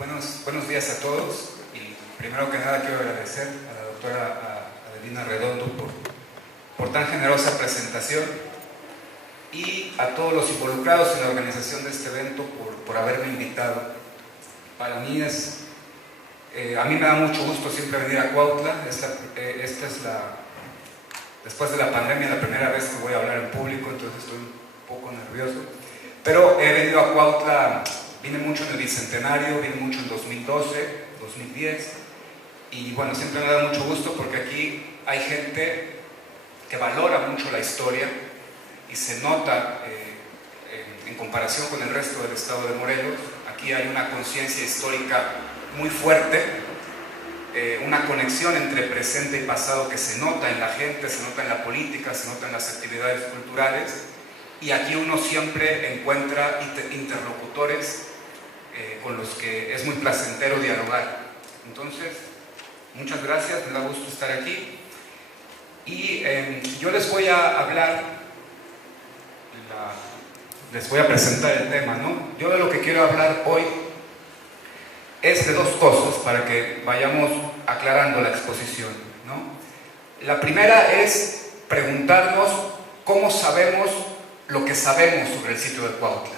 Buenos días a todos, y primero que nada quiero agradecer a la doctora Adelina Redondo por tan generosa presentación, y a todos los involucrados en la organización de este evento por haberme invitado. Para mí a mí me da mucho gusto siempre venir a Cuautla. Esta es después de la pandemia, la primera vez que voy a hablar en público, entonces estoy un poco nervioso, pero he venido a Cuautla. Vine mucho en el Bicentenario, vine mucho en 2012, 2010, y bueno, siempre me da mucho gusto porque aquí hay gente que valora mucho la historia y se nota en comparación con el resto del estado de Morelos. Aquí hay una conciencia histórica muy fuerte, una conexión entre presente y pasado que se nota en la gente, se nota en la política, se nota en las actividades culturales, y aquí uno siempre encuentra interlocutores con los que es muy placentero dialogar. Entonces, muchas gracias, me da gusto estar aquí. Y yo les voy a hablar, les voy a presentar el tema, ¿no? Yo de lo que quiero hablar hoy es de dos cosas, para que vayamos aclarando la exposición, ¿no? La primera es preguntarnos cómo sabemos lo que sabemos sobre el sitio de Cuautla,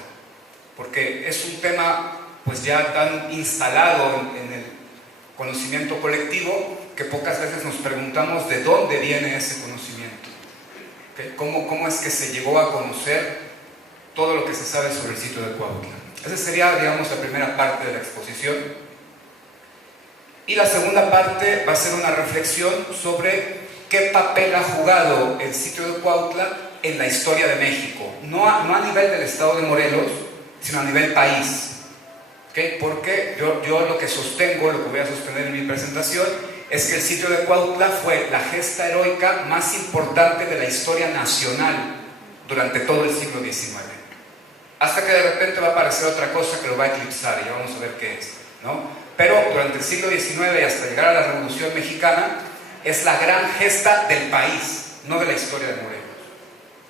porque es un tema pues ya tan instalado en el conocimiento colectivo que pocas veces nos preguntamos de dónde viene ese conocimiento, ¿okay? ¿Cómo es que se llegó a conocer todo lo que se sabe sobre el sitio de Cuautla? Esa sería, digamos, la primera parte de la exposición. Y la segunda parte va a ser una reflexión sobre qué papel ha jugado el sitio de Cuautla en la historia de México, no a nivel del estado de Morelos, sino a nivel país. ¿Okay? Porque yo lo que sostengo, lo que voy a sostener en mi presentación, es que el sitio de Cuautla fue la gesta heroica más importante de la historia nacional durante todo el siglo XIX. Hasta que de repente va a aparecer otra cosa que lo va a eclipsar, y ya vamos a ver qué es, ¿no? Pero durante el siglo XIX y hasta llegar a la Revolución Mexicana, es la gran gesta del país, no de la historia de Morelos.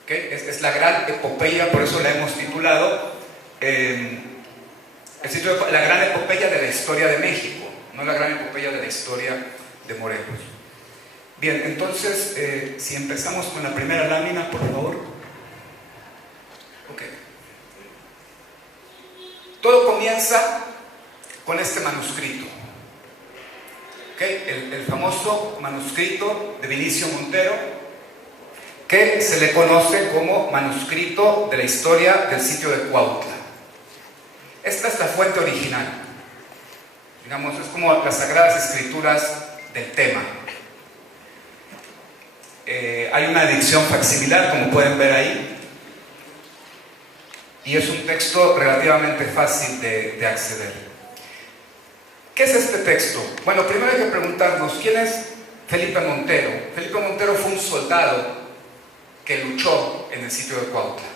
¿Okay? Es la gran epopeya, por eso la hemos titulado la gran epopeya de la historia de México, no la gran epopeya de la historia de Morelos. Bien, entonces, si empezamos con la primera lámina, por favor. Okay. Todo comienza con este manuscrito, ¿okay? El famoso manuscrito de Vinicio Montero, que se le conoce como manuscrito de la historia del sitio de Cuautla. Esta es la fuente original, digamos, es como las Sagradas Escrituras del tema. Hay una edición facsimilar, como pueden ver ahí, y es un texto relativamente fácil de acceder. ¿Qué es este texto? Bueno, primero hay que preguntarnos, ¿quién es Felipe Montero? Felipe Montero fue un soldado que luchó en el sitio de Cuautla.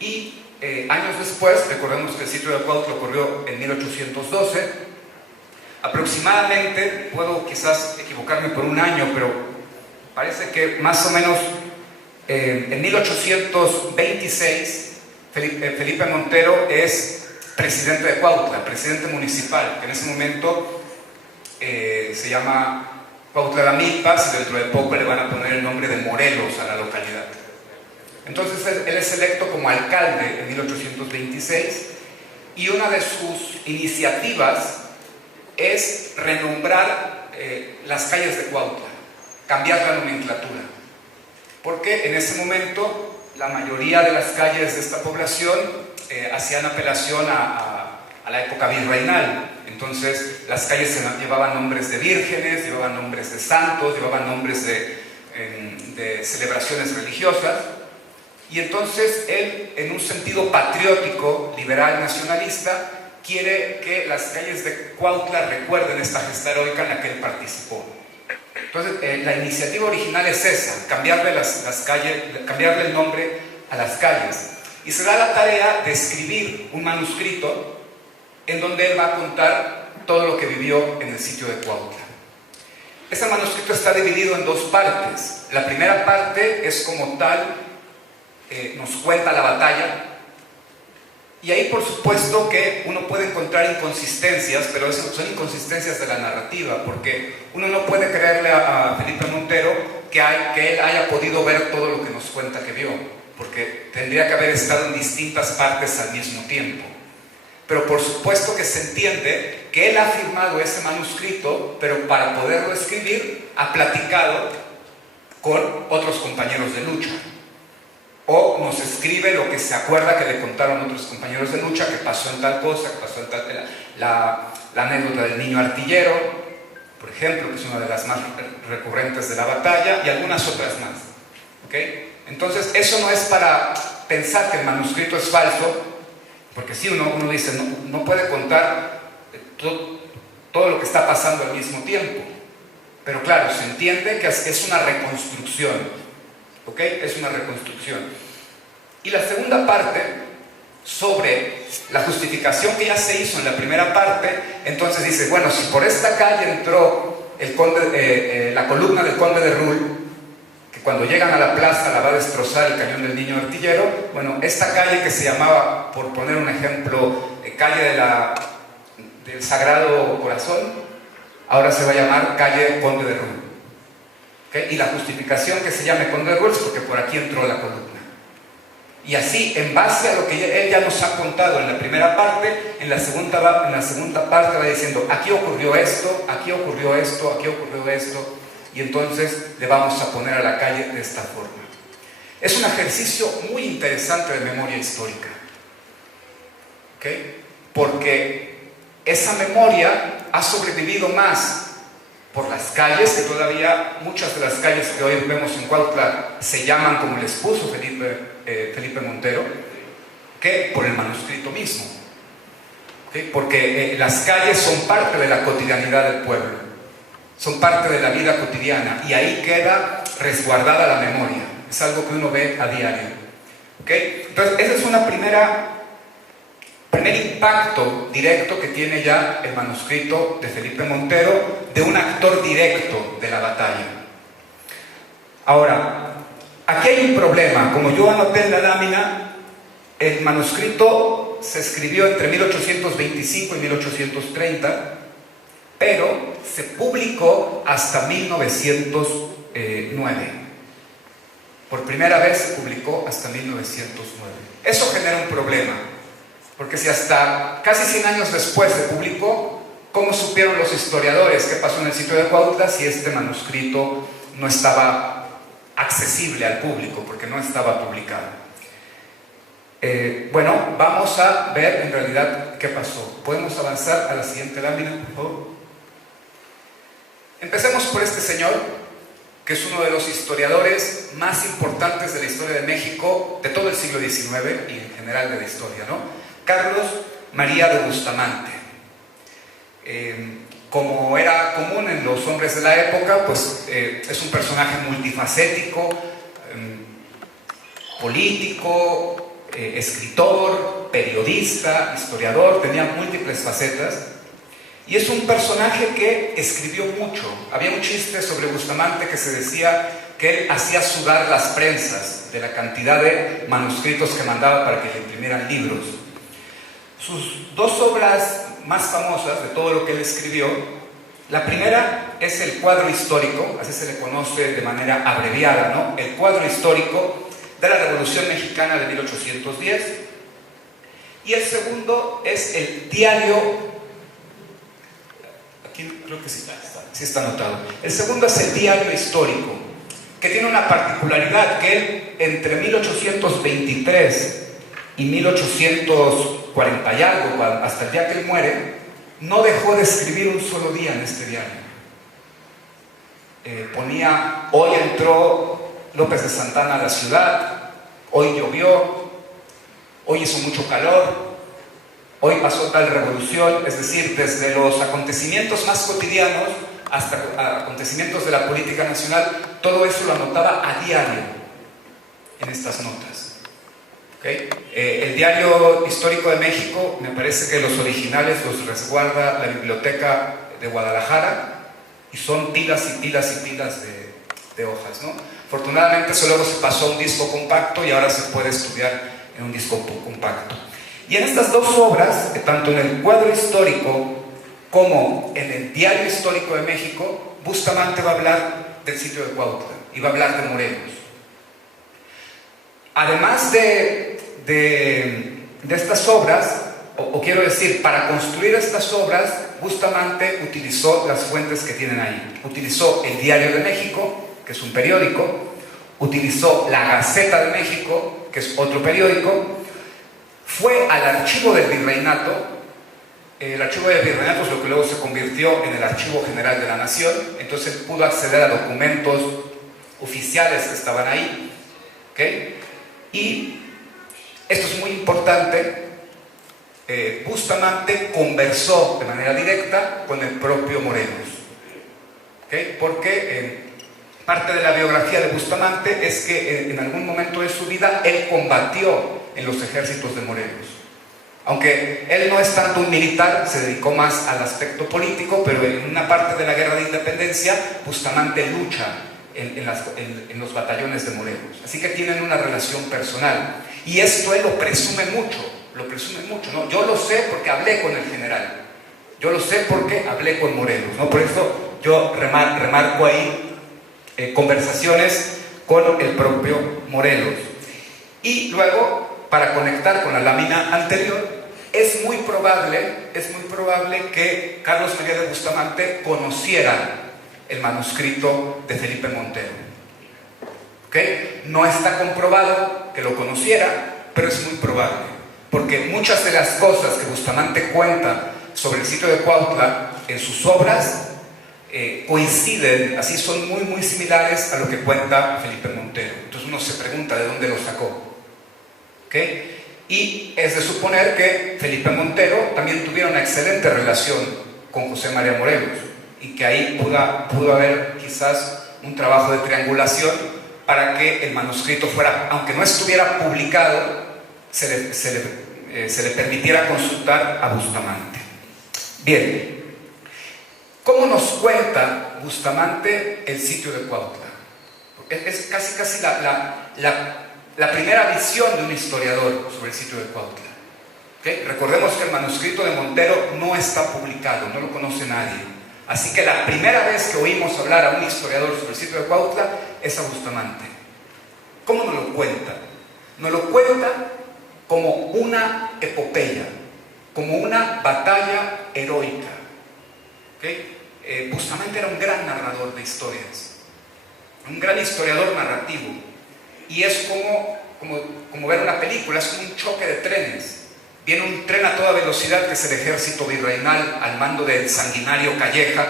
Y años después, recordemos que el sitio de Cuautla ocurrió en 1812, aproximadamente, puedo quizás equivocarme por un año, pero parece que más o menos en 1826, Felipe Montero es presidente de Cuautla, presidente municipal, que en ese momento se llama Cuautla de Amilpas, y dentro de poco le van a poner el nombre de Morelos a la localidad. Entonces él es electo como alcalde en 1826, y una de sus iniciativas es renombrar las calles de Cuautla, cambiar la nomenclatura, porque en ese momento la mayoría de las calles de esta población hacían apelación a la época virreinal. Entonces las calles llevaban nombres de vírgenes, llevaban nombres de santos, llevaban nombres de celebraciones religiosas. Y entonces él, en un sentido patriótico, liberal, nacionalista, quiere que las calles de Cuautla recuerden esta gesta heroica en la que él participó. Entonces la iniciativa original es esa, cambiarle cambiarle el nombre a las calles. Y se da la tarea de escribir un manuscrito en donde él va a contar todo lo que vivió en el sitio de Cuautla. Este manuscrito está dividido en dos partes. La primera parte es como tal, nos cuenta la batalla, Y ahí por supuesto que uno puede encontrar inconsistencias, pero eso son inconsistencias de la narrativa, porque uno no puede creerle a Felipe Montero que él haya podido ver todo lo que nos cuenta que vio, porque tendría que haber estado en distintas partes al mismo tiempo. Pero por supuesto que se entiende que él ha firmado ese manuscrito, pero para poderlo escribir ha platicado con otros compañeros de lucha. O nos escribe lo que se acuerda que le contaron otros compañeros de lucha, que pasó en tal cosa, que pasó en tal... La anécdota del niño artillero, por ejemplo, que es una de las más recurrentes de la batalla, y algunas otras más. ¿Okay? Entonces, eso no es para pensar que el manuscrito es falso, porque sí, uno dice, no puede contar todo lo que está pasando al mismo tiempo. Pero claro, se entiende que es una reconstrucción. ¿Ok? Es una reconstrucción. Y la segunda parte, sobre la justificación que ya se hizo en la primera parte, entonces dice, bueno, si por esta calle entró la columna del conde de Rull, que cuando llegan a la plaza la va a destrozar el cañón del niño artillero, bueno, esta calle que se llamaba, por poner un ejemplo, calle del Sagrado Corazón, ahora se va a llamar calle Conde de Rull. ¿Okay? Y la justificación que se llame Conde de Rull es porque por aquí entró la columna. Y así, en base a lo que él ya nos ha contado en la primera parte, en la segunda parte va diciendo, aquí ocurrió esto, aquí ocurrió esto, aquí ocurrió esto, y entonces le vamos a poner a la calle de esta forma. Es un ejercicio muy interesante de memoria histórica. ¿Okay? Porque esa memoria ha sobrevivido más por las calles, que todavía muchas de las calles que hoy vemos en Cuautla se llaman como les puso Felipe Montero, que por el manuscrito mismo. ¿Okay? Porque las calles son parte de la cotidianidad del pueblo, son parte de la vida cotidiana, y ahí queda resguardada la memoria, es algo que uno ve a diario. ¿Okay? Entonces, ese es primer impacto directo que tiene ya el manuscrito de Felipe Montero, de un actor directo de la batalla. Ahora, aquí hay un problema. Como yo anoté en la lámina, el manuscrito se escribió entre 1825 y 1830, pero se publicó hasta 1909. Por primera vez se publicó hasta 1909. Eso genera un problema, porque si hasta casi 100 años después se publicó, ¿cómo supieron los historiadores qué pasó en el sitio de Cuautla si este manuscrito no estaba accesible al público, porque no estaba publicado? Bueno, vamos a ver en realidad qué pasó. ¿Podemos avanzar a la siguiente lámina, por favor? Empecemos por este señor, que es uno de los historiadores más importantes de la historia de México, de todo el siglo XIX y en general de la historia, ¿no? Carlos María de Bustamante. Como era común en los hombres de la época, pues es un personaje multifacético, político, escritor, periodista, historiador, tenía múltiples facetas, y es un personaje que escribió mucho. Había un chiste sobre Bustamante que se decía que él hacía sudar las prensas de la cantidad de manuscritos que mandaba para que le imprimieran libros. Sus dos obras más famosas de todo lo que él escribió, la primera es el cuadro histórico, así se le conoce de manera abreviada, ¿no? El cuadro histórico de la Revolución Mexicana de 1810, y el segundo es el diario, aquí creo que sí está anotado, el segundo es el diario histórico, que tiene una particularidad, que él entre 1823 y 1840 y algo, hasta el día que él muere, no dejó de escribir un solo día en este diario. Ponía, hoy entró López de Santana a la ciudad, hoy llovió, hoy hizo mucho calor, hoy pasó tal revolución, es decir, desde los acontecimientos más cotidianos hasta acontecimientos de la política nacional, todo eso lo anotaba a diario en estas notas. ¿Okay? El Diario Histórico de México, me parece que los originales los resguarda la Biblioteca de Guadalajara, y son pilas y pilas y pilas de hojas, ¿no? Afortunadamente eso luego se pasó a un disco compacto y ahora se puede estudiar en un disco compacto. Y en estas dos obras, tanto en el cuadro histórico como en el Diario Histórico de México, Bustamante va a hablar del sitio de Cuautla y va a hablar de Morelos. Además de estas obras, o quiero decir, para construir estas obras, Bustamante utilizó las fuentes que tienen ahí. Utilizó el Diario de México, que es un periódico, utilizó la Gaceta de México, que es otro periódico, fue al archivo del Virreinato. El archivo del Virreinato es lo que luego se convirtió en el Archivo General de la Nación, entonces pudo acceder a documentos oficiales que estaban ahí, ¿okay? Y esto es muy importante. Bustamante conversó de manera directa con el propio Morelos, ¿okay? Porque parte de la biografía de Bustamante es que en algún momento de su vida él combatió en los ejércitos de Morelos. Aunque él no es tanto un militar, se dedicó más al aspecto político, pero en una parte de la guerra de independencia, Bustamante lucha en los batallones de Morelos. Así que tienen una relación personal. Y esto él lo presume mucho, ¿no? Yo lo sé porque hablé con el general. Yo lo sé porque hablé con Morelos, ¿no? Por eso yo remarco ahí conversaciones con el propio Morelos. Y luego, para conectar con la lámina anterior, es muy probable que Carlos María de Bustamante conociera el manuscrito de Felipe Montero. ¿Okay? No está comprobado que lo conociera, pero es muy probable, porque muchas de las cosas que Bustamante cuenta sobre el sitio de Cuautla en sus obras coinciden, así son muy similares a lo que cuenta Felipe Montero. Entonces uno se pregunta de dónde lo sacó. ¿Okay? Y es de suponer que Felipe Montero también tuviera una excelente relación con José María Morelos y que ahí pudo haber quizás un trabajo de triangulación para que el manuscrito fuera, aunque no estuviera publicado, se le permitiera consultar a Bustamante. Bien, ¿cómo nos cuenta Bustamante el sitio de Cuautla? Es casi la primera visión de un historiador sobre el sitio de Cuautla. ¿Okay? Recordemos que el manuscrito de Montero no está publicado, no lo conoce nadie. Así que la primera vez que oímos hablar a un historiador sobre el sitio de Cuautla es a Bustamante. ¿Cómo nos lo cuenta? Nos lo cuenta como una epopeya, como una batalla heroica. ¿Okay? Bustamante era un gran narrador de historias, un gran historiador narrativo. Y es como ver una película, es como un choque de trenes. Viene un tren a toda velocidad que es el ejército virreinal al mando del sanguinario Calleja,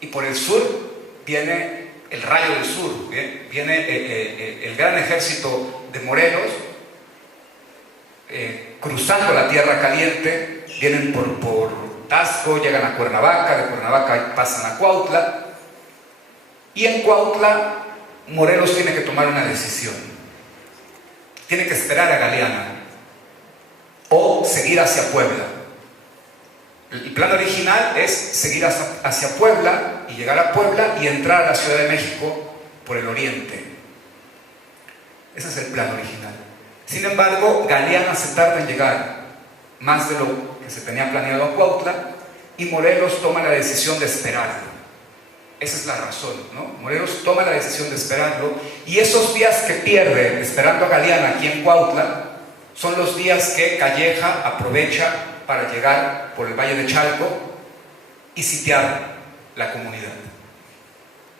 y por el sur viene el Rayo del Sur, viene el gran ejército de Morelos, cruzando la Tierra Caliente, vienen por Tasco, llegan a Cuernavaca, de Cuernavaca pasan a Cuautla, y en Cuautla Morelos tiene que tomar una decisión. Tiene que esperar a Galeana o seguir hacia Puebla. El plan original es seguir hacia Puebla y llegar a Puebla y entrar a la Ciudad de México por el oriente. Ese es el plan original. Sin embargo, Galeana se tarda en llegar, más de lo que se tenía planeado a Cuautla, y Morelos toma la decisión de esperarlo. Esa es la razón, ¿no? Morelos toma la decisión de esperarlo, y esos días que pierde esperando a Galeana aquí en Cuautla son los días que Calleja aprovecha para llegar por el Valle de Chalco y sitiar la comunidad.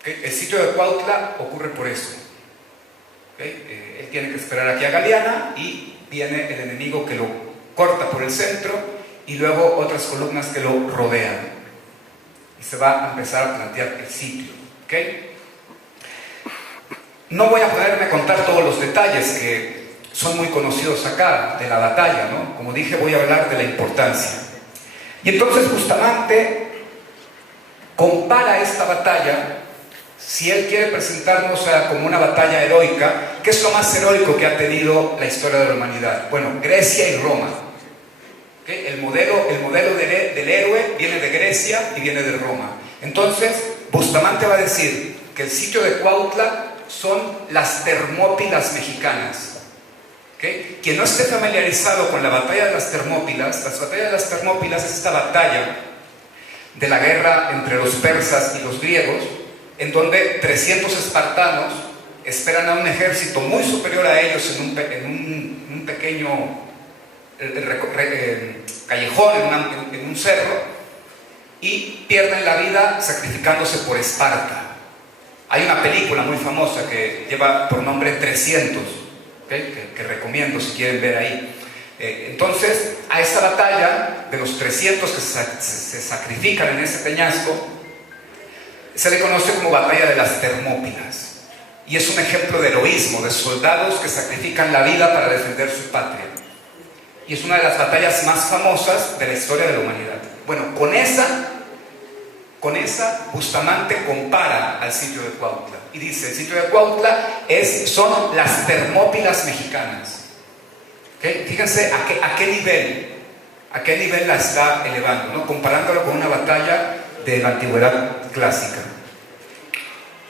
¿Okay? El sitio de Cuautla ocurre por eso. ¿Okay? Él tiene que esperar aquí a Galeana y viene el enemigo que lo corta por el centro y luego otras columnas que lo rodean. Y se va a empezar a plantear el sitio. ¿Okay? No voy a ponerme a contar todos los detalles que son muy conocidos acá de la batalla, ¿no? Como dije, voy a hablar de la importancia. Y entonces Bustamante compara esta batalla, si él quiere presentarnos como una batalla heroica. ¿Qué es lo más heroico que ha tenido la historia de la humanidad? Bueno, Grecia y Roma. ¿Okay? El modelo del héroe viene de Grecia y viene de Roma. Entonces, Bustamante va a decir que el sitio de Cuautla son las Termópilas mexicanas. ¿Okay? Quien no esté familiarizado con la batalla de las Termópilas, las batallas de las Termópilas es esta batalla de la guerra entre los persas y los griegos, en donde 300 espartanos esperan a un ejército muy superior a ellos en un pequeño callejón, en un cerro, y pierden la vida sacrificándose por Esparta. Hay una película muy famosa que lleva por nombre 300, ¿okay? que recomiendo si quieren ver ahí. Entonces, a esta batalla de los 300 que se sacrifican en ese peñasco, se le conoce como batalla de las Termópilas. Y es un ejemplo de heroísmo, de soldados que sacrifican la vida para defender su patria. Y es una de las batallas más famosas de la historia de la humanidad. Bueno, con esa Bustamante compara al sitio de Cuautla. Y dice, el sitio de Cuautla son las Termópilas mexicanas. ¿Okay? Fíjense a qué nivel la está elevando, ¿no? Comparándolo con una batalla de la antigüedad clásica.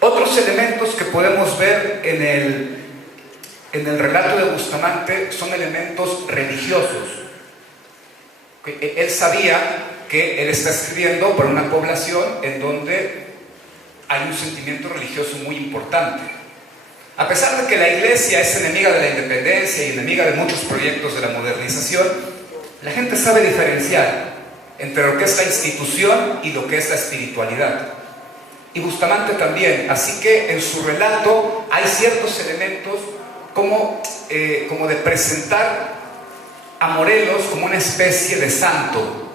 Otros elementos que podemos ver en el relato de Bustamante son elementos religiosos. Él sabía que él está escribiendo para una población en donde hay un sentimiento religioso muy importante. A pesar de que la iglesia es enemiga de la independencia y enemiga de muchos proyectos de la modernización, la gente sabe diferenciar entre lo que es la institución y lo que es la espiritualidad. Y Bustamante también, así que en su relato hay ciertos elementos como de presentar a Morelos como una especie de santo,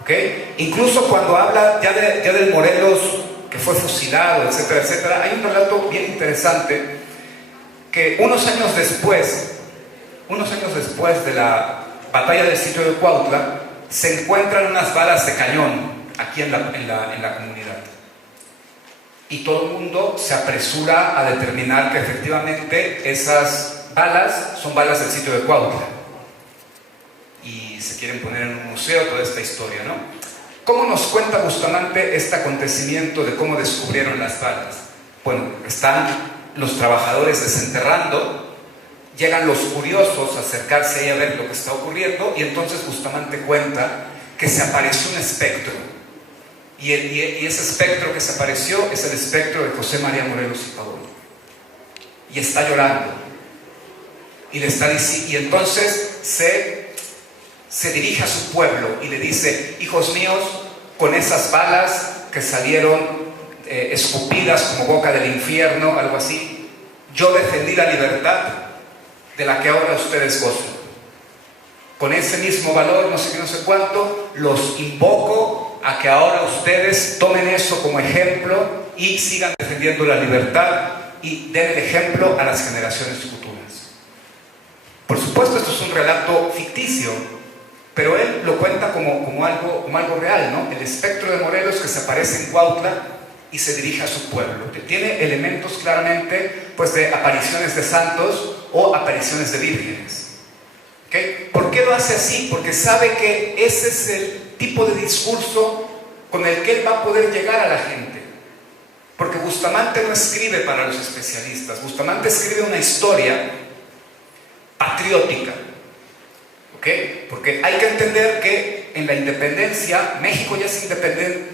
¿okay? Incluso cuando habla ya del Morelos que fue fusilado, etcétera, etcétera, hay un relato bien interesante que unos años después de la batalla del sitio de Cuautla, se encuentran unas balas de cañón aquí en la comunidad. Y todo el mundo se apresura a determinar que efectivamente esas balas son balas del sitio de Cuautla. Y se quieren poner en un museo toda esta historia, ¿no? ¿Cómo nos cuenta Bustamante este acontecimiento de cómo descubrieron las balas? Bueno, están los trabajadores desenterrando, llegan los curiosos a acercarse ahí a ver lo que está ocurriendo, y entonces Bustamante cuenta que se apareció un espectro. Y ese espectro que se apareció es el espectro de José María Morelos y Pavón. Y está llorando. Y entonces se dirige a su pueblo y le dice: hijos míos, con esas balas que salieron escupidas como boca del infierno, algo así, yo defendí la libertad de la que ahora ustedes gozan. Con ese mismo valor, no sé qué, no sé cuánto, los invoco a que ahora ustedes tomen eso como ejemplo y sigan defendiendo la libertad y den el ejemplo a las generaciones futuras. Por supuesto, esto es un relato ficticio, pero él lo cuenta como algo real, ¿no? El espectro de Morelos que se aparece en Cuautla y se dirige a su pueblo, que tiene elementos claramente pues, de apariciones de santos o apariciones de vírgenes. ¿Okay? ¿Por qué lo hace así? Porque sabe que ese es el tipo de discurso con el que él va a poder llegar a la gente. Porque Bustamante no escribe para los especialistas, Bustamante escribe una historia patriótica. ¿Okay? Porque hay que entender que en la independencia, México ya es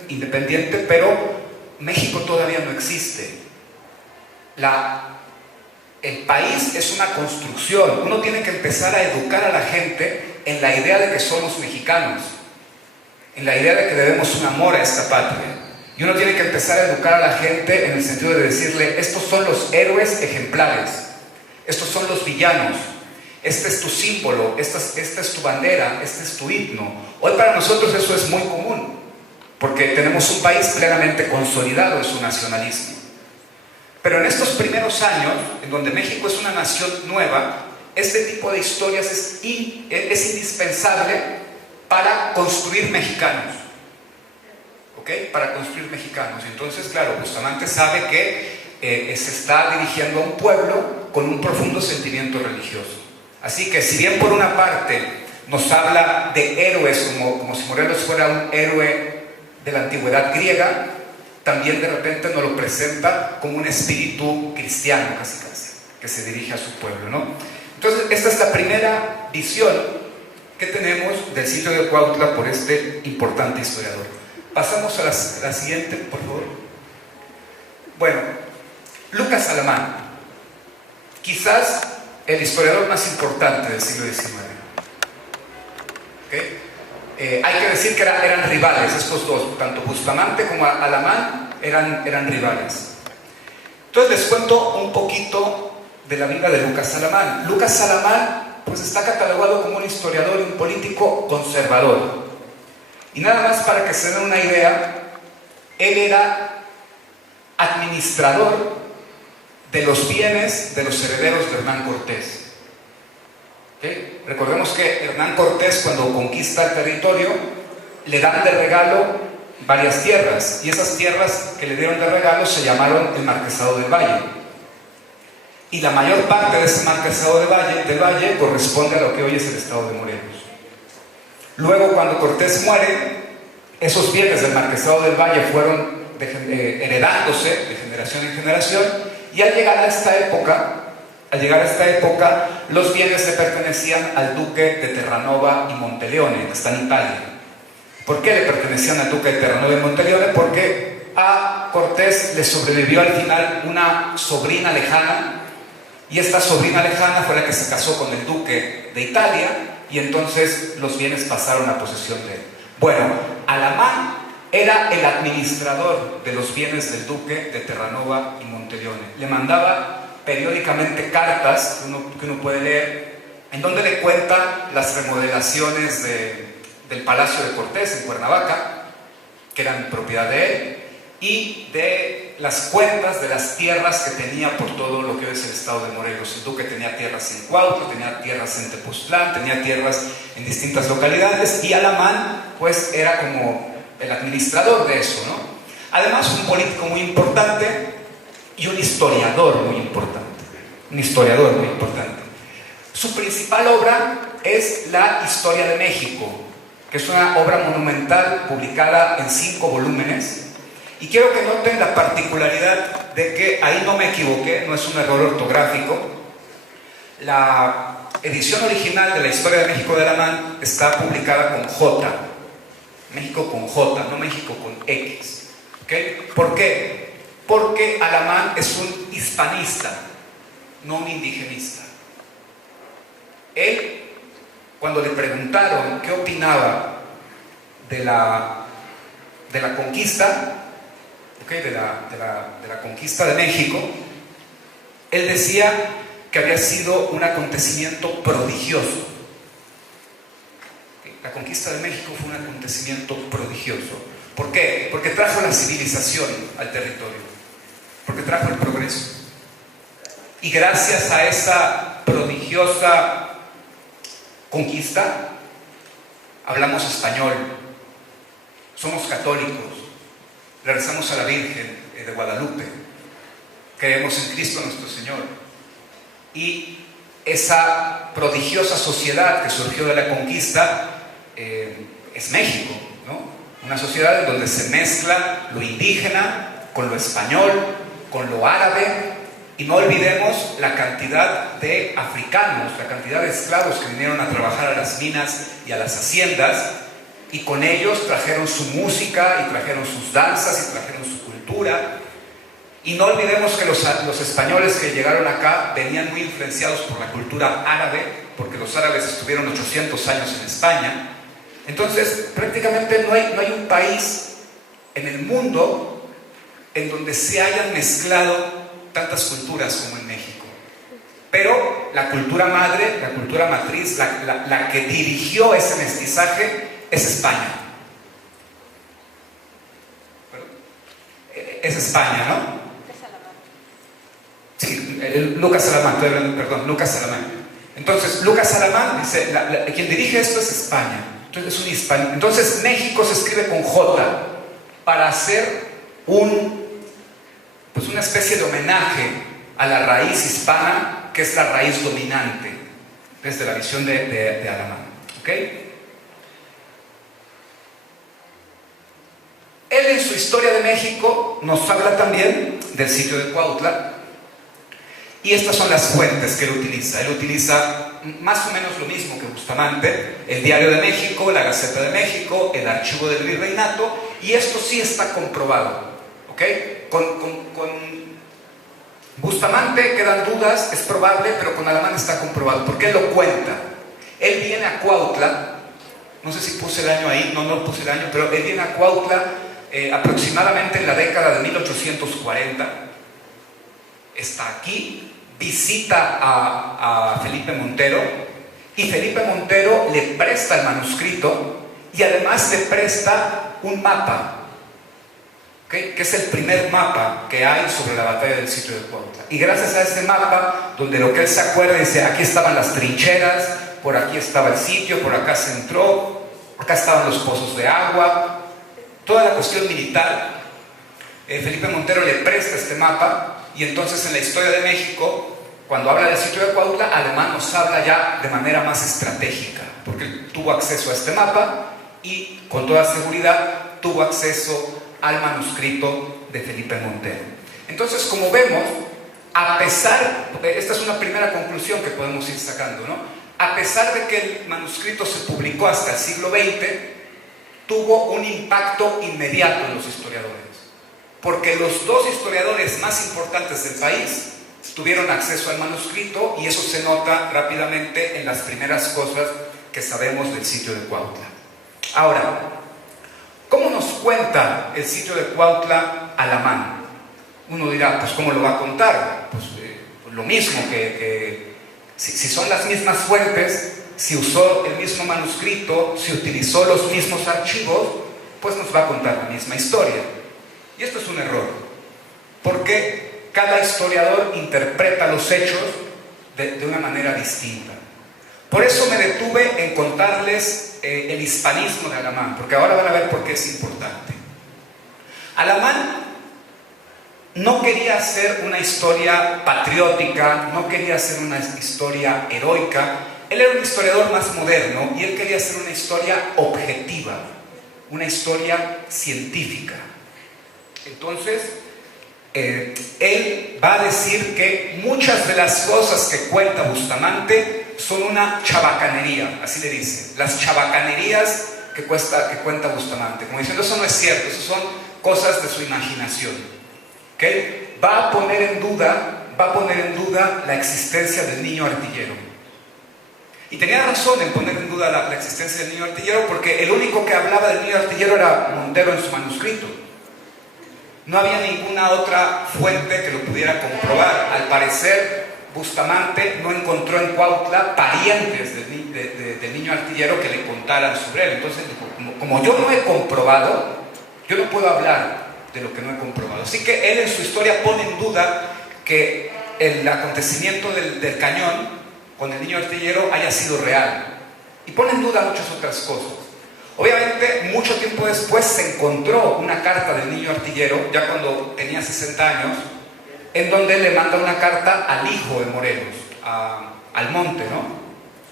independiente, pero México todavía no existe. El país es una construcción. Uno tiene que empezar a educar a la gente en la idea de que somos mexicanos, en la idea de que debemos un amor a esta patria. Y uno tiene que empezar a educar a la gente en el sentido de decirle: estos son los héroes ejemplares, estos son los villanos, este es tu símbolo, esta es tu bandera, este es tu himno. Hoy para nosotros eso es muy común, porque tenemos un país plenamente consolidado en su nacionalismo. Pero en estos primeros años, en donde México es una nación nueva, este tipo de historias es indispensable para construir mexicanos. ¿Ok? Para construir mexicanos. Entonces, claro, Bustamante sabe que se está dirigiendo a un pueblo con un profundo sentimiento religioso. Así que, si bien por una parte nos habla de héroes, como si Morelos fuera un héroe de la antigüedad griega, también de repente nos lo presenta como un espíritu cristiano, casi, que se dirige a su pueblo, ¿no? Entonces, esta es la primera visión que tenemos del sitio de Cuautla por este importante historiador. Pasamos a la siguiente, por favor. Bueno, Lucas Alamán, quizás el historiador más importante del siglo XIX. ¿Okay? Hay que decir que eran rivales estos dos, tanto Bustamante como Alamán eran rivales. Entonces les cuento un poquito de la vida de Lucas Alamán. Lucas Alamán pues está catalogado como un historiador y un político conservador. Y nada más para que se den una idea, él era administrador de los bienes de los herederos de Hernán Cortés. ¿Okay? Recordemos que Hernán Cortés, cuando conquista el territorio, le dan de regalo varias tierras, y esas tierras que le dieron de regalo se llamaron el Marquesado del Valle, y la mayor parte de ese Marquesado del Valle corresponde a lo que hoy es el estado de Morelos. Luego, cuando Cortés muere, esos bienes del Marquesado del Valle fueron heredándose de generación en generación, y al llegar a esta época, los bienes le pertenecían al duque de Terranova y Monteleone, que está en Italia. ¿Por qué le pertenecían al duque de Terranova y Monteleone? Porque a Cortés le sobrevivió al final una sobrina lejana, y esta sobrina lejana fue la que se casó con el duque de Italia, y entonces los bienes pasaron a posesión de él. Bueno, Alamán era el administrador de los bienes del duque de Terranova y Monteleone. Le mandaba periódicamente cartas que uno puede leer, en donde le cuenta las remodelaciones del Palacio de Cortés en Cuernavaca, que eran propiedad de él, y de las cuentas de las tierras que tenía por todo lo que hoy es el estado de Morelos. El duque tenía tierras en Cuautla, tenía tierras en Tepoztlán, tenía tierras en distintas localidades, y Alamán pues era como el administrador de eso, ¿no? Además, un político muy importante y un historiador muy importante. Su principal obra es la Historia de México, que es una obra monumental publicada en 5 volúmenes. Y quiero que noten la particularidad de que ahí no me equivoqué, no es un error ortográfico. La edición original de la Historia de México de Alamán está publicada con J. México con J, no México con X. ¿Okay? ¿Por qué? Porque Alamán es un hispanista, no un indigenista. Él, cuando le preguntaron qué opinaba de la conquista, ¿okay? de la conquista de México, él decía que había sido un acontecimiento prodigioso. La conquista de México fue un acontecimiento prodigioso. ¿Por qué? Porque trajo la civilización al territorio, porque trajo el progreso. Y gracias a esa prodigiosa conquista, hablamos español, somos católicos, le rezamos a la Virgen de Guadalupe, creemos en Cristo nuestro Señor. Y esa prodigiosa sociedad que surgió de la conquista es México, ¿no? Una sociedad en donde se mezcla lo indígena con lo español, con lo árabe, y no olvidemos la cantidad de africanos, la cantidad de esclavos que vinieron a trabajar a las minas y a las haciendas, y con ellos trajeron su música, y trajeron sus danzas, y trajeron su cultura. Y no olvidemos que los españoles que llegaron acá venían muy influenciados por la cultura árabe, porque los árabes estuvieron 800 años en España. Entonces, prácticamente no hay un país en el mundo en donde se hayan mezclado tantas culturas como en México. Pero la cultura madre, la cultura matriz, la que dirigió ese mestizaje es España. Es España, ¿no? Sí, Lucas Alamán, Lucas Alamán. Entonces, Lucas Alamán dice, quien dirige esto es España. Entonces, es un hispano. Entonces, México se escribe con J para hacer una especie de homenaje a la raíz hispana, que es la raíz dominante desde la visión de Alamán. ¿Ok? Él en su Historia de México nos habla también del sitio de Cuautla, Y estas son las fuentes que él utiliza. Él utiliza más o menos lo mismo que Bustamante: el Diario de México, la Gaceta de México, el Archivo del Virreinato, y esto sí está comprobado, ¿ok? Con Bustamante quedan dudas, es probable, pero con Alamán está comprobado, porque él lo cuenta. Él viene a Cuautla, no sé si puse el año ahí, no puse el año, pero él viene a Cuautla aproximadamente en la década de 1840, está aquí, visita a Felipe Montero, y Felipe Montero le presta el manuscrito y además le presta un mapa, ¿okay? Que es el primer mapa que hay sobre la batalla del sitio de Cuautla. Y gracias a ese mapa, donde lo que él se acuerda, dice: aquí estaban las trincheras, por aquí estaba el sitio, por acá se entró, acá estaban los pozos de agua, toda la cuestión militar. Felipe Montero le presta este mapa, y entonces en la historia de México, cuando habla del sitio de Cuautla, Alamán nos habla ya de manera más estratégica, porque él tuvo acceso a este mapa y con toda seguridad tuvo acceso al manuscrito de Felipe Montero. Entonces, como vemos, a pesar, esta es una primera conclusión que podemos ir sacando, ¿no? A pesar de que el manuscrito se publicó hasta el siglo XX, tuvo un impacto inmediato en los historiadores, porque los dos historiadores más importantes del país tuvieron acceso al manuscrito, y eso se nota rápidamente en las primeras cosas que sabemos del sitio de Cuautla. Ahora, ¿cómo nos cuenta el sitio de Cuautla Alamán? Uno dirá, pues ¿cómo lo va a contar? Pues lo mismo que si son las mismas fuentes, si usó el mismo manuscrito, si utilizó los mismos archivos, pues nos va a contar la misma historia. Y esto es un error, porque cada historiador interpreta los hechos de una manera distinta. Por eso me detuve en contarles el hispanismo de Alamán, porque ahora van a ver por qué es importante. Alamán no quería hacer una historia patriótica, no quería hacer una historia heroica. Él era un historiador más moderno, y él quería hacer una historia objetiva, una historia científica. Entonces, él va a decir que muchas de las cosas que cuenta Bustamante son una chabacanería, así le dice, las chabacanerías que cuenta Bustamante, como diciendo: eso no es cierto, eso son cosas de su imaginación, ¿okay? Va a poner en duda la existencia del niño artillero, y tenía razón en poner en duda la existencia del niño artillero, porque el único que hablaba del niño artillero era Montero en su manuscrito. No había ninguna otra fuente que lo pudiera comprobar. Al parecer, Bustamante no encontró en Cuautla parientes del niño artillero que le contaran sobre él. Entonces dijo: como yo no he comprobado, yo no puedo hablar de lo que no he comprobado. Así que él en su historia pone en duda que el acontecimiento del cañón con el niño artillero haya sido real, y pone en duda muchas otras cosas. Obviamente, mucho tiempo después se encontró una carta del niño artillero, ya cuando tenía 60 años, en donde le manda una carta al hijo de Morelos, al Monte, ¿no?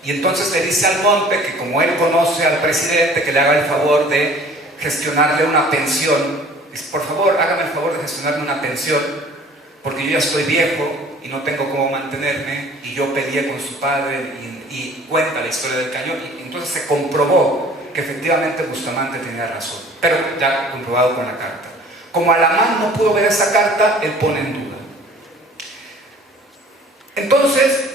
Y entonces le dice al Monte que, como él conoce al presidente, que le haga el favor de gestionarle una pensión. Dice: por favor, hágame el favor de gestionarme una pensión, porque yo ya estoy viejo y no tengo cómo mantenerme, y yo peleé con su padre, y cuenta la historia del cañón. Y entonces se comprobó que efectivamente Bustamante tenía razón, pero ya comprobado con la carta. Como Alamán no pudo ver esa carta, él pone en duda. Entonces,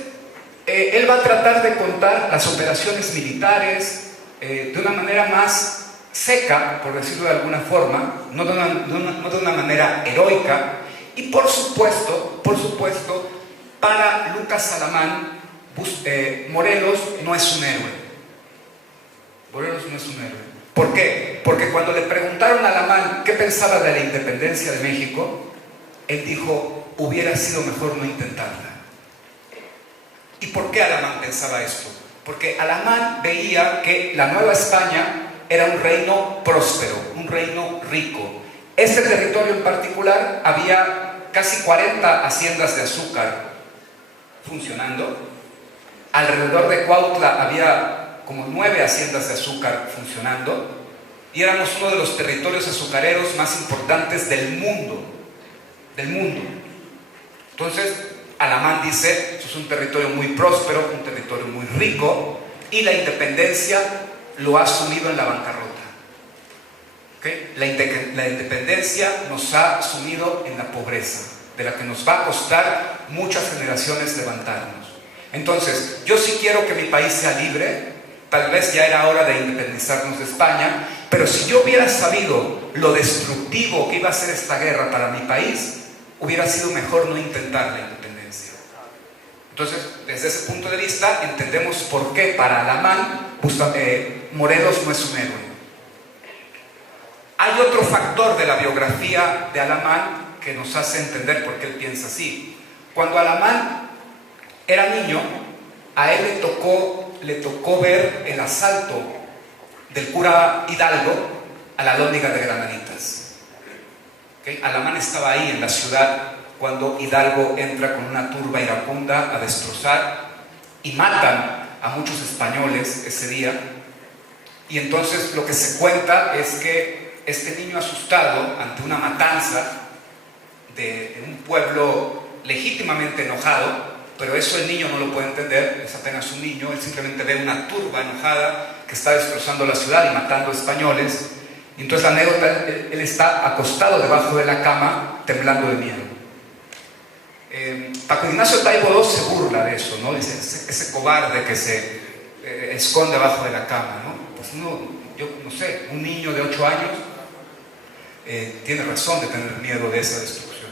él va a tratar de contar las operaciones militares de una manera más seca, por decirlo de alguna forma, no de una manera heroica. Y por supuesto, para Lucas Alamán, Morelos no es un héroe. Morelos no es un héroe. ¿Por qué? Porque cuando le preguntaron a Alamán qué pensaba de la independencia de México, él dijo: hubiera sido mejor no intentarla. ¿Y por qué Alamán pensaba esto? Porque Alamán veía que la Nueva España era un reino próspero, un reino rico. Este territorio en particular había casi 40 haciendas de azúcar funcionando. Alrededor de Cuautla había como 9 haciendas de azúcar funcionando, y éramos uno de los territorios azucareros más importantes del mundo. Entonces, Alamán dice, eso es un territorio muy próspero, un territorio muy rico, y la independencia lo ha sumido en la bancarrota. ¿Okay? La independencia nos ha sumido en la pobreza, de la que nos va a costar muchas generaciones levantarnos. Entonces, yo sí quiero que mi país sea libre. Tal vez ya era hora de independizarnos de España, pero si yo hubiera sabido lo destructivo que iba a ser esta guerra para mi país, hubiera sido mejor no intentar la independencia. Entonces, desde ese punto de vista, entendemos por qué para Alamán Morelos no es un héroe. Hay otro factor de la biografía de Alamán que nos hace entender por qué él piensa así. Cuando Alamán era niño, a él le tocó ver el asalto del cura Hidalgo a la Alhóndiga de Granaditas. ¿Okay? Alamán estaba ahí en la ciudad cuando Hidalgo entra con una turba iracunda a destrozar y matan a muchos españoles ese día. Y entonces lo que se cuenta es que este niño asustado ante una matanza de un pueblo legítimamente enojado, pero eso el niño no lo puede entender, es apenas un niño, él simplemente ve una turba enojada que está destrozando la ciudad y matando españoles. Y entonces la anécdota, él está acostado debajo de la cama, temblando de miedo. Paco Ignacio Taibo II se burla de eso, ¿no? Dice, ese cobarde que se esconde debajo de la cama, ¿no? Pues yo no sé, un niño de 8 años tiene razón de tener miedo de esa destrucción.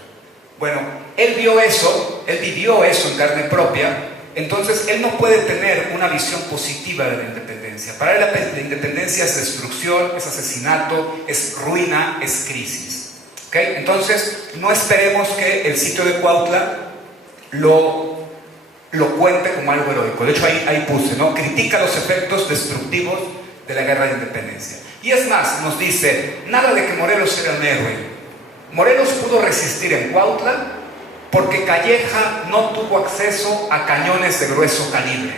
Bueno, él vio eso, él vivió eso en carne propia, entonces él no puede tener una visión positiva de la independencia. Para él la independencia es destrucción, es asesinato, es ruina, es crisis. ¿Okay? Entonces, no esperemos que el sitio de Cuautla lo cuente como algo heroico. De hecho, ahí puse, ¿no? Critica los efectos destructivos de la guerra de independencia. Y es más, nos dice, nada de que Morelos era un héroe. Morelos pudo resistir en Cuautla porque Calleja no tuvo acceso a cañones de grueso calibre.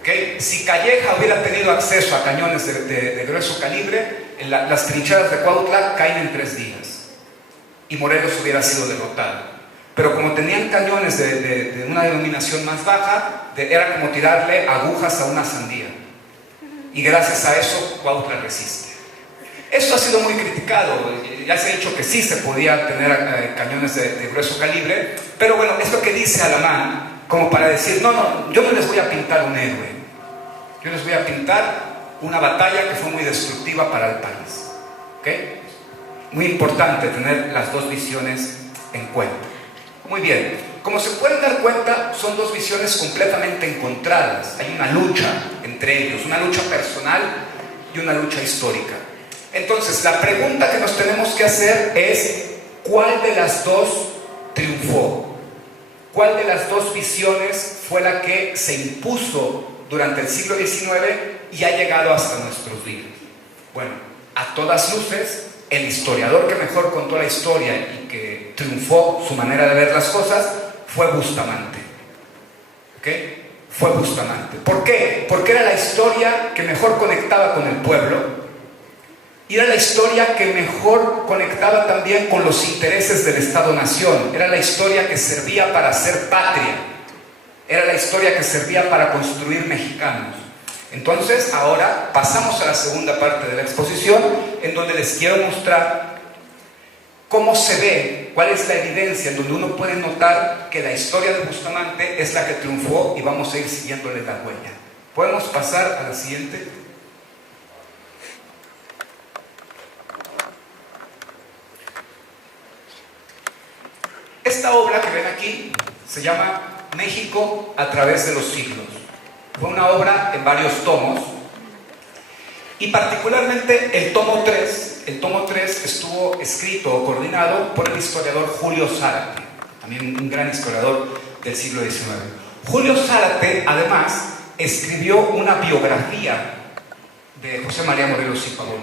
¿Okay? Si Calleja hubiera tenido acceso a cañones de grueso calibre, las trincheras de Cuautla caen en 3 días y Morelos hubiera sido derrotado. Pero como tenían cañones de una denominación más baja, era como tirarle agujas a una sandía. Y gracias a eso, Cuautla resiste. Esto ha sido muy criticado, ya se ha dicho que sí se podía tener cañones de grueso calibre, pero bueno, es lo que dice Alamán, como para decir, no, yo no les voy a pintar un héroe, yo les voy a pintar una batalla que fue muy destructiva para el país. ¿Okay? Muy importante tener las dos visiones en cuenta. Muy bien, como se pueden dar cuenta, son dos visiones completamente encontradas, hay una lucha entre ellos, una lucha personal y una lucha histórica. Entonces, la pregunta que nos tenemos que hacer es, ¿cuál de las dos triunfó? ¿Cuál de las dos visiones fue la que se impuso durante el siglo XIX y ha llegado hasta nuestros días? Bueno, a todas luces, el historiador que mejor contó la historia y que triunfó su manera de ver las cosas fue Bustamante. ¿Ok? Fue Bustamante. ¿Por qué? Porque era la historia que mejor conectaba con el pueblo. Y era la historia que mejor conectaba también con los intereses del Estado-Nación. Era la historia que servía para hacer patria. Era la historia que servía para construir mexicanos. Entonces, ahora pasamos a la segunda parte de la exposición, en donde les quiero mostrar cómo se ve, cuál es la evidencia, en donde uno puede notar que la historia de Bustamante es la que triunfó y vamos a ir siguiéndole la huella. ¿Podemos pasar a la siguiente? Esta obra que ven aquí se llama México a través de los siglos. Fue una obra en varios tomos y particularmente el tomo 3 estuvo escrito o coordinado por el historiador Julio Zárate, también un gran historiador del siglo XIX. Julio Zárate además escribió una biografía de José María Morelos y Pavón.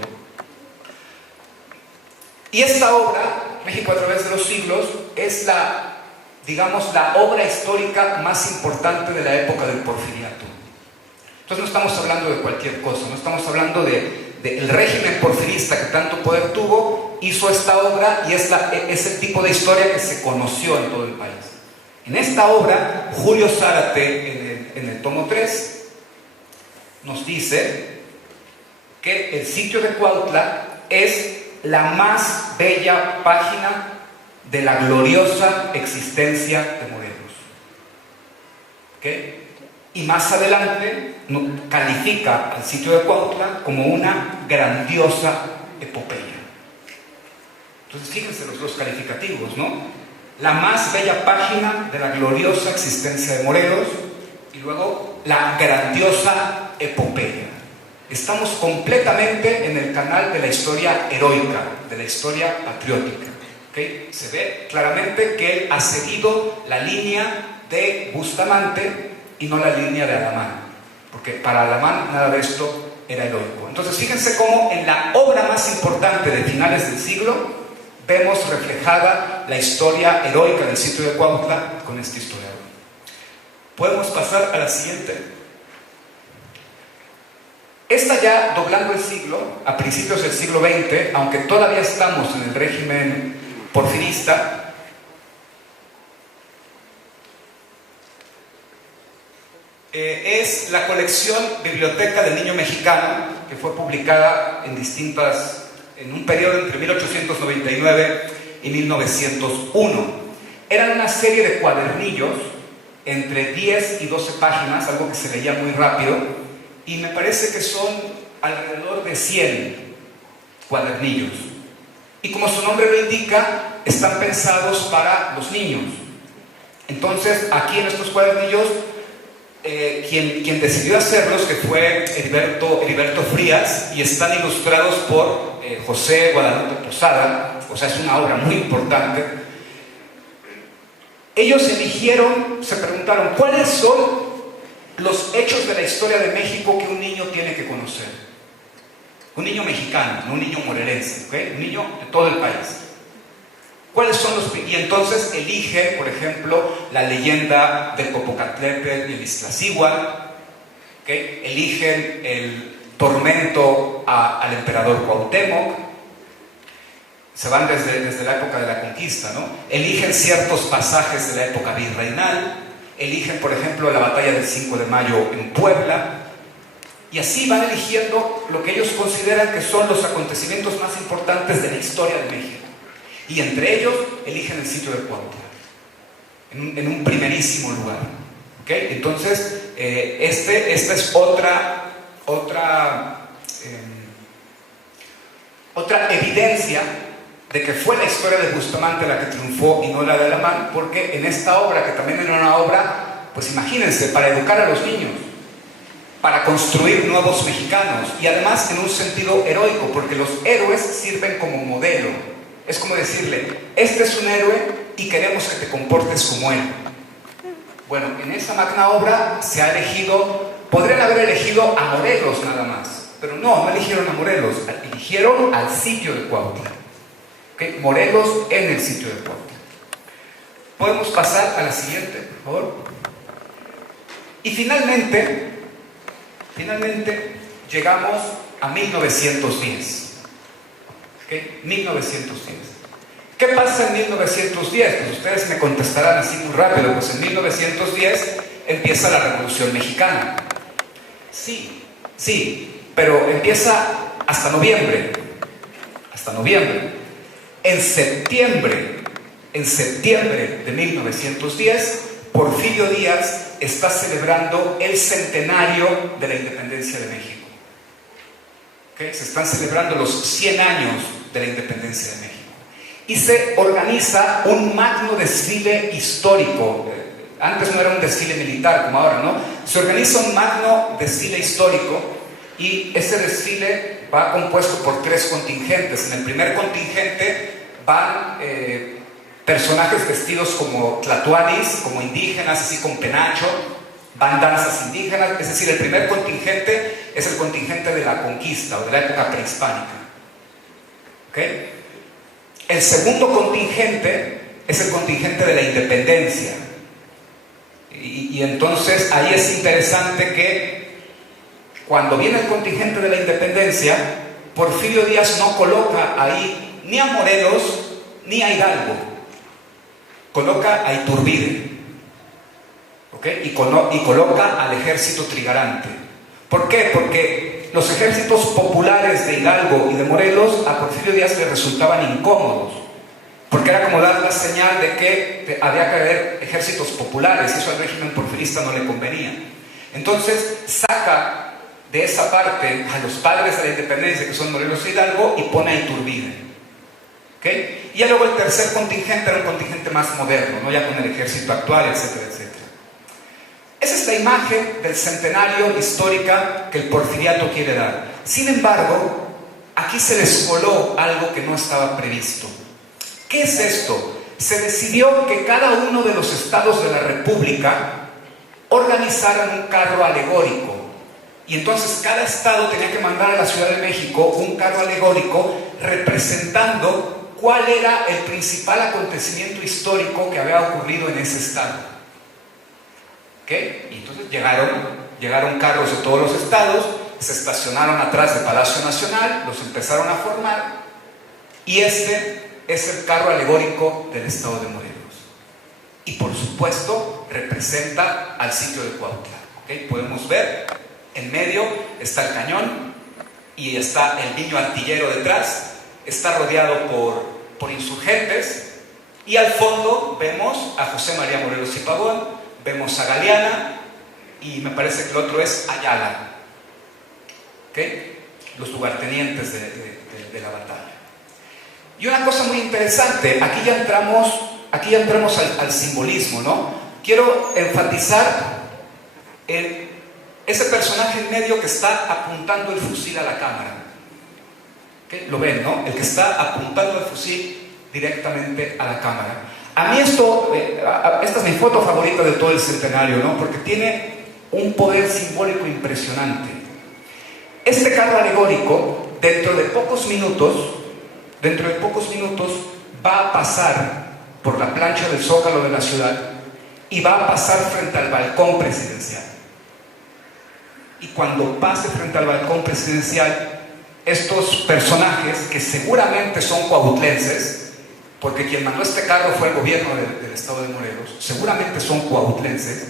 Y esta obra, México a través de los siglos, es la obra histórica más importante de la época del Porfiriato. Entonces no estamos hablando de cualquier cosa, no estamos hablando del régimen porfirista que tanto poder tuvo, hizo esta obra y es el tipo de historia que se conoció en todo el país. En esta obra, Julio Zárate, en el tomo 3, nos dice que el sitio de Cuautla es la más bella página de la gloriosa existencia de Morelos. ¿Okay? Y más adelante califica al sitio de Cuautla como una grandiosa epopeya. Entonces fíjense los calificativos, ¿no? La más bella página de la gloriosa existencia de Morelos, y luego la grandiosa epopeya. Estamos completamente en el canal de la historia heroica, de la historia patriótica. ¿Okay? Se ve claramente que él ha seguido la línea de Bustamante y no la línea de Alamán, porque para Alamán nada de esto era heroico. Entonces fíjense cómo en la obra más importante de finales del siglo vemos reflejada la historia heroica del sitio de Cuautla con este historiador. Podemos pasar a la siguiente. Esta ya doblando el siglo, a principios del siglo XX, aunque todavía estamos en el régimen porfirista, es la colección Biblioteca del Niño Mexicano, que fue publicada en un periodo entre 1899 y 1901. Eran una serie de cuadernillos entre 10 y 12 páginas, algo que se leía muy rápido, y me parece que son alrededor de 100 cuadernillos. Y como su nombre lo indica, están pensados para los niños. Entonces, aquí en estos cuadernillos, quien decidió hacerlos, que fue Heriberto Frías, y están ilustrados por José Guadalupe Posada, o sea, es una obra muy importante. Ellos se preguntaron, ¿cuáles son los hechos de la historia de México que un niño tiene que conocer? Un niño mexicano, no un niño morelense, ¿okay? Un niño de todo el país. ¿Cuáles son los...? Y entonces elige, por ejemplo, la leyenda del Popocatépetl y el Iztaccíhuatl, ¿okay? Eligen el tormento al emperador Cuauhtémoc, se van desde la época de la conquista, ¿no? Eligen ciertos pasajes de la época virreinal, eligen, por ejemplo, la batalla del 5 de mayo en Puebla, y así van eligiendo lo que ellos consideran que son los acontecimientos más importantes de la historia de México. Y entre ellos eligen el sitio de Cuautla, en un primerísimo lugar. ¿Okay? Entonces, esta es otra evidencia de que fue la historia de Bustamante la que triunfó y no la de Alamán, porque en esta obra, que también era una obra, pues imagínense, para educar a los niños, para construir nuevos mexicanos, y además en un sentido heroico, porque los héroes sirven como modelo. Es como decirle, este es un héroe y queremos que te comportes como él. Bueno, en esa magna obra se ha elegido, podrían haber elegido a Morelos nada más, pero no eligieron a Morelos, eligieron al sitio de Cuautla. ¿Okay? Morelos en el sitio de Cuautla. Podemos pasar a la siguiente, por favor. Y finalmente llegamos a 1910. ¿Okay? 1910. ¿Qué pasa en 1910? Pues ustedes me contestarán así muy rápido. Pues en 1910 empieza la Revolución Mexicana. Sí, pero empieza hasta noviembre. Hasta noviembre. En septiembre de 1910, Porfirio Díaz está celebrando el centenario de la independencia de México. ¿Okay? Se están celebrando los 100 años de la independencia de México. Y se organiza un magno desfile histórico. Antes no era un desfile militar como ahora, ¿no? Se organiza un magno desfile histórico, y ese desfile va compuesto por 3 contingentes. En el primer contingente van personajes vestidos como tlatoanis, como indígenas, así con penacho, van danzas indígenas, es decir, el primer contingente es el contingente de la conquista o de la época prehispánica. ¿Okay? El segundo contingente es el contingente de la independencia. Y entonces ahí es interesante que cuando viene el contingente de la independencia, Porfirio Díaz no coloca ahí ni a Morelos ni a Hidalgo, coloca a Iturbide. ¿ok? Y coloca al ejército trigarante. ¿Por qué? Porque los ejércitos populares de Hidalgo y de Morelos a Porfirio Díaz le resultaban incómodos, porque era como dar la señal de que había que haber ejércitos populares, y eso al régimen porfirista no le convenía. Entonces saca de esa parte a los padres de la independencia, que son Morelos e Hidalgo, y pone a Iturbide. ¿Okay? Y ya luego el tercer contingente era un contingente más moderno, ¿no? Ya con el ejército actual, etcétera, etcétera. Esa es la imagen del centenario histórica que el porfiriato quiere dar. Sin embargo, aquí se les coló algo que no estaba previsto. ¿Qué es esto? Se decidió que cada uno de los estados de la República organizaran un carro alegórico. Y entonces cada estado tenía que mandar a la Ciudad de México un carro alegórico representando cuál era el principal acontecimiento histórico que había ocurrido en ese estado. ¿Okay? Y entonces llegaron carros de todos los estados, se estacionaron atrás del Palacio Nacional, los empezaron a formar, y este es el carro alegórico del estado de Morelos. Y por supuesto representa al sitio de Cuautla. ¿Okay? Podemos ver, en medio está el cañón y está el niño artillero detrás, está rodeado por insurgentes, y al fondo vemos a José María Morelos y Pavón, vemos a Galeana, y me parece que el otro es Ayala. ¿Okay? Los lugartenientes de la batalla. Y una cosa muy interesante, aquí ya entramos al simbolismo, ¿no? Quiero enfatizar ese personaje en medio que está apuntando el fusil a la cámara. ¿Okay? Lo ven, ¿no? El que está apuntando el fusil directamente a la cámara. A mí esta es mi foto favorita de todo el centenario, ¿no? Porque tiene un poder simbólico impresionante. Este carro alegórico, dentro de pocos minutos, va a pasar por la plancha del Zócalo de la ciudad y va a pasar frente al balcón presidencial. Y cuando pase frente al balcón presidencial, estos personajes, que seguramente son cuautlenses, porque quien mandó este carro fue el gobierno del estado de Morelos, seguramente son cuautlenses,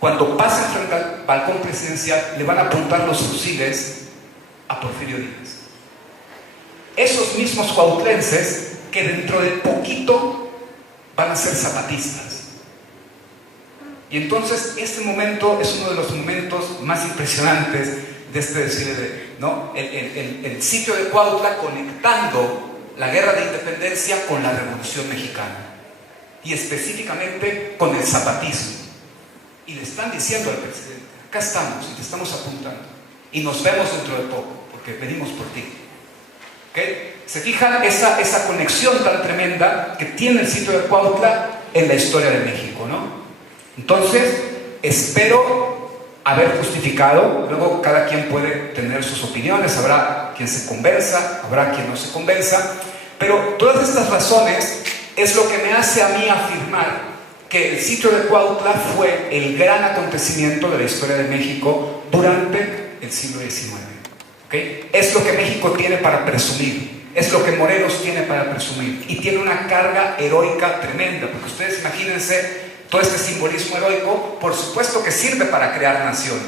cuando pasen frente al balcón presidencial le van a apuntar los fusiles a Porfirio Díaz. Esos mismos cuautlenses que dentro de poquito van a ser zapatistas. Y entonces este momento es uno de los momentos más impresionantes de este desfile, ¿no? El sitio de Cuautla conectando la guerra de independencia con la Revolución Mexicana, y específicamente con el zapatismo. Y le están diciendo al presidente: acá estamos y te estamos apuntando, y nos vemos dentro de poco, porque venimos por ti. ¿Okay? ¿Se fijan esa conexión tan tremenda que tiene el sitio de Cuautla en la historia de México, ¿no? Entonces, espero haber justificado. Luego cada quien puede tener sus opiniones, habrá quien se convenza, habrá quien no se convenza, pero todas estas razones es lo que me hace a mí afirmar que el sitio de Cuautla fue el gran acontecimiento de la historia de México durante el siglo XIX. ¿Okay? Es lo que México tiene para presumir, es lo que Morelos tiene para presumir, y tiene una carga heroica tremenda, porque ustedes imagínense todo este simbolismo heroico. Por supuesto que sirve para crear nación,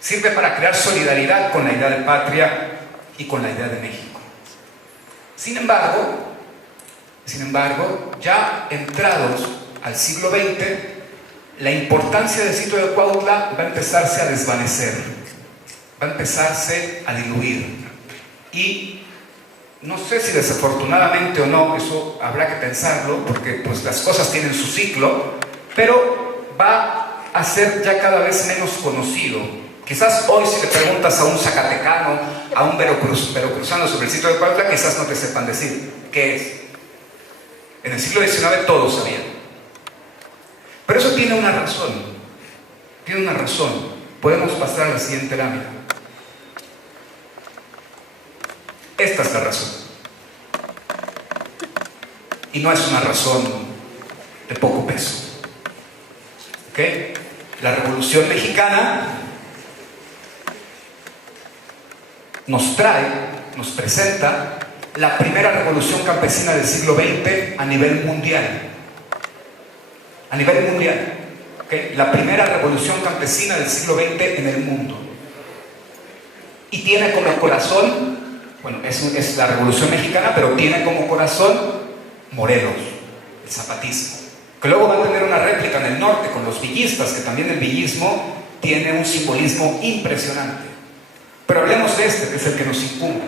sirve para crear solidaridad con la idea de patria y con la idea de México. Sin embargo, ya entrados al siglo XX, la importancia del sitio de Cuautla va a empezarse a desvanecer, va a empezarse a diluir. Y no sé si desafortunadamente o no, eso habrá que pensarlo, porque pues las cosas tienen su ciclo, pero va a ser ya cada vez menos conocido. Quizás hoy, si le preguntas a un zacatecano, a un veracruzano sobre el sitio de Cuautla, quizás no te sepan decir qué es. En el siglo XIX todos sabían. Pero eso tiene una razón. Tiene una razón. Podemos pasar a la siguiente lámina. Esta es la razón. Y no es una razón de poco peso. ¿Ok? La Revolución Mexicana nos presenta la primera revolución campesina del siglo XX a nivel mundial. A nivel mundial. ¿okay? La primera revolución campesina del siglo XX en el mundo. Y tiene como corazón, bueno, es la Revolución Mexicana, pero tiene como corazón Morelos, el zapatismo. Que luego va a tener una réplica en el norte con los villistas, que también el villismo tiene un simbolismo impresionante. Pero hablemos de este, que es el que nos incumbe.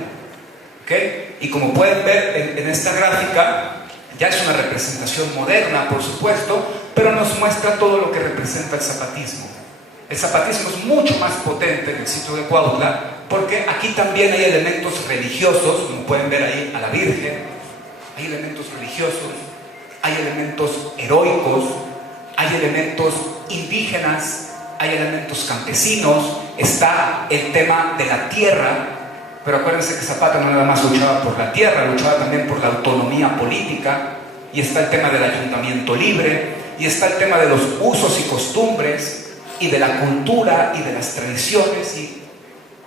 ¿Okay? Y como pueden ver en esta gráfica, ya es una representación moderna, por supuesto, pero nos muestra todo lo que representa el zapatismo. El zapatismo es mucho más potente en el sitio de Cuautla, porque aquí también hay elementos religiosos, como pueden ver ahí a la Virgen, hay elementos religiosos, hay elementos heroicos, hay elementos indígenas, hay elementos campesinos, está el tema de la tierra, pero acuérdense que Zapata no nada más luchaba por la tierra, luchaba también por la autonomía política, y está el tema del ayuntamiento libre, y está el tema de los usos y costumbres, y de la cultura y de las tradiciones, y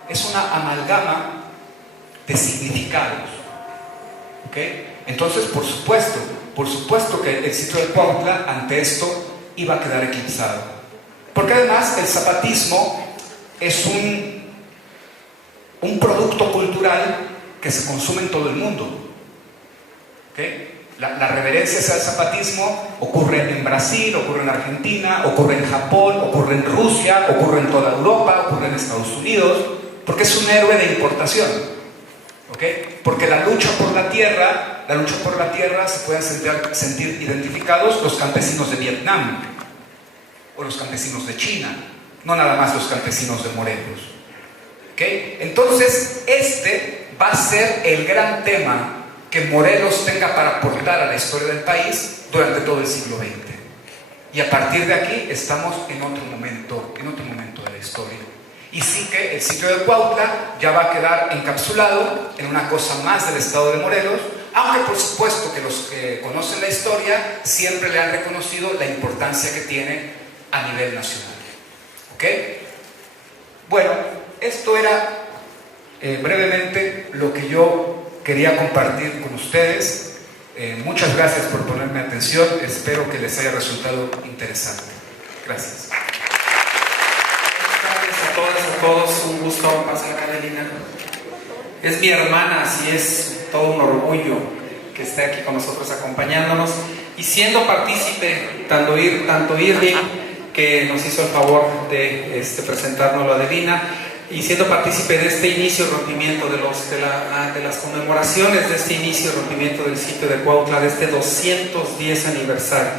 es una amalgama de significados. ¿Okay? Entonces, por supuesto que el sitio de Cuautla ante esto iba a quedar eclipsado. Porque además el zapatismo es un producto cultural que se consume en todo el mundo. ¿Okay? La reverencia hacia el zapatismo ocurre en Brasil, ocurre en Argentina, ocurre en Japón, ocurre en Rusia, ocurre en toda Europa, ocurre en Estados Unidos, porque es un héroe de importación. ¿Okay? Porque la lucha por la tierra se pueden sentir identificados los campesinos de Vietnam o los campesinos de China, no nada más los campesinos de Morelos. ¿Okay? Entonces, este va a ser el gran tema que Morelos tenga para aportar a la historia del país durante todo el siglo XX. Y a partir de aquí estamos en otro momento de la historia. Y sí que el sitio de Cuautla ya va a quedar encapsulado en una cosa más del estado de Morelos, aunque por supuesto que los que conocen la historia siempre le han reconocido la importancia que tiene a nivel nacional. ¿Ok? Bueno, esto era brevemente lo que yo quería compartir con ustedes. Muchas gracias por ponerme atención. Espero que les haya resultado interesante. Gracias. Buenas tardes a todas, a todos. Un gusto pasar a Adelina. Es mi hermana, así es todo un orgullo que esté aquí con nosotros acompañándonos y siendo partícipe, tanto Irving, que nos hizo el favor de presentárnoslo a Adelina, y siendo partícipe de este inicio y rompimiento de las conmemoraciones de este inicio y rompimiento del sitio de Cuautla, de este 210 aniversario.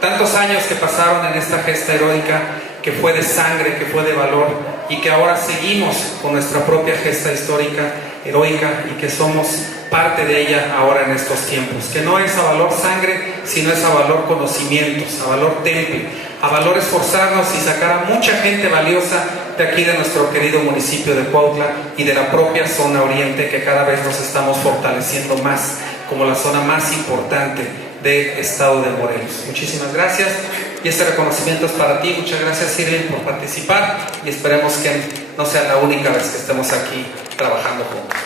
Tantos años que pasaron en esta gesta heroica, que fue de sangre, que fue de valor, y que ahora seguimos con nuestra propia gesta histórica, heroica, y que somos parte de ella ahora en estos tiempos, que no es a valor sangre, sino es a valor conocimientos, a valor temple, a valor esforzarnos y sacar a mucha gente valiosa de aquí, de nuestro querido municipio de Cuautla y de la propia zona oriente, que cada vez nos estamos fortaleciendo más como la zona más importante del estado de Morelos. Muchísimas gracias, y este reconocimiento es para ti. Muchas gracias, Irving, por participar, y esperemos que no sea la única vez que estemos aquí trabajando juntos.